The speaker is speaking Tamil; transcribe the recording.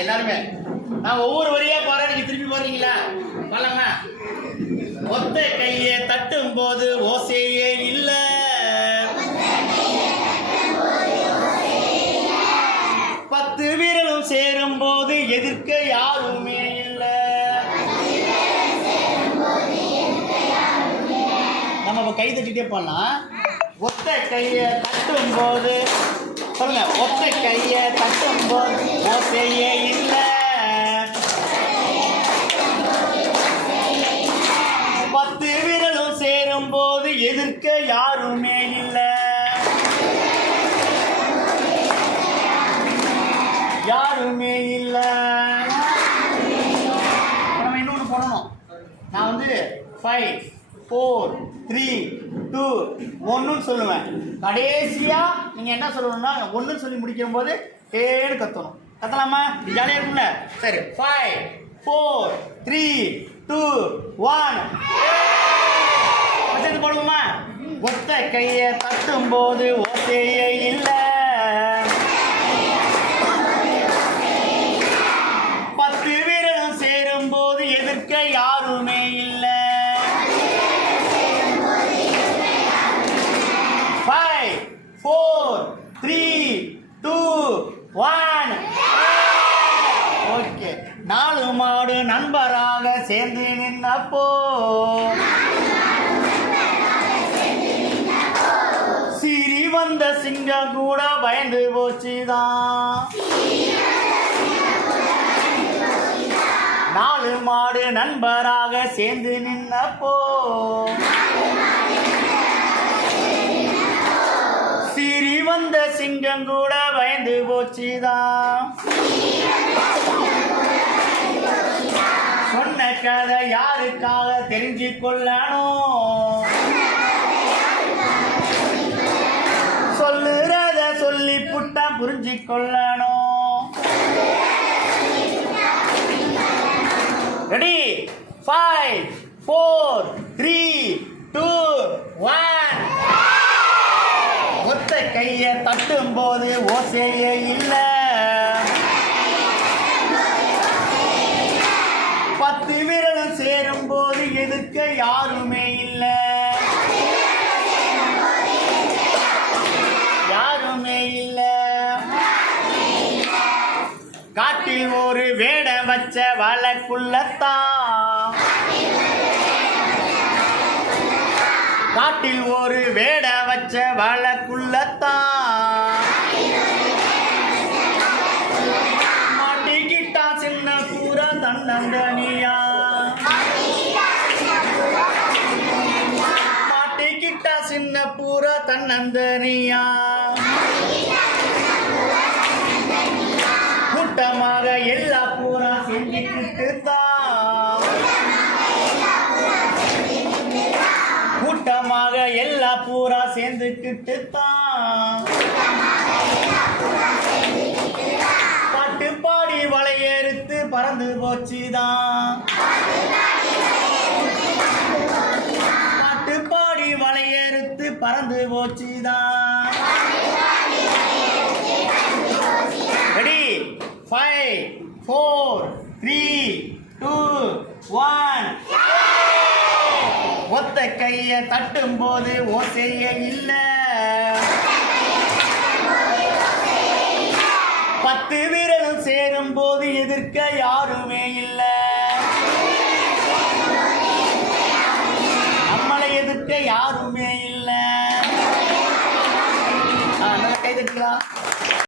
எல்லாருமே நான் ஒவ்வொரு வரியா பாரு, நீங்க திருப்பி போறீங்களா? பாருங்க. ஒத்த கையை தட்டும் போது ஓசையே இல்ல, பத்து வீரலும் சேரும் போது எதிர்க்க யாருமே இல்ல. நம்ம கை தட்டிட்டே பண்ணலாம். ஒத்த கையை தட்டும் போது சொல்லுங்க, ஒத்த கையை தட்டும் போது ஓசையே இல்ல, பத்து விரலும் சேரும் போது எதிர்க்க யாருமே இல்ல, யாருமே இல்ல. நம்ம இன்னொன்று பண்ணணும். நான் வந்து 5 4 3 2 1 சொல்லுவேன். கடைசியா நீங்க என்ன சொல்லணும்னா 1 சொல்லி முடிக்கும் போது ஏன்னு கத்தணும். கத்தலாமா? ஜாலியா இருக்கும்ல? சரி, 5 4 3 2 1 வச்சது போடுவோமா? ஒத்த கையை தட்டும் போது ஓசையே இல்ல, பத்து வீரலும் சேரும் போது எதிர்க்க யாருமே இல்ல. 5 4 3 2 1 ஓகே. 4 மாடு நண்பராக சேர்ந்து நின்னப்போ சிரி வந்த சிங்கம் கூட பயந்து போச்சுதான். 4 மாடு நண்பராக சேர்ந்து நின்னப்போ சிரி வந்த சிங்கம் கூட பயந்து போச்சுதான். சொன்ன கதை யாருக்காக தெரிஞ்சு கொள்ளணும், சொல்லுறத சொல்லி புட்டா புரிஞ்சு கொள்ளணும். ரெடி? 5 4 3 2 1 ஒத்த கையை தட்டும் போது ஓசையே இல்ல, பத்து விரலும் சேரும் போது எதிர்க்க யாருமே இல்ல, யாருமே இல்ல. காட்டில் ஒரு வேடம் வச்ச வழக்குள்ளத்தான், காட்டில் ஒரு வேட வச்ச வழக்குள்ளத்தான் மாட்டிக்கிட்டா சின்ன பூரா தன்னந்தனியா, மாட்டிக்கிட்டா சின்ன பூரா தன்னந்தனியா. கூட்டமாக எல்லா பூரா செஞ்சுக்கிட்டு தான், கூட்டமாக எல்லா பூரா சேர்ந்துக்கிட்டு தான் பாட்டு பாடி வளையறுத்து பறந்து போச்சுதான், பாட்டு பாடி வளையறுத்து பறந்து போச்சுதான். ரெடி? 5 4 3 2 1 ஒத்த கையை தட்டும் போது ஓசையே இல்ல, பத்து விரலும் சேரும் போது எதிர்க்க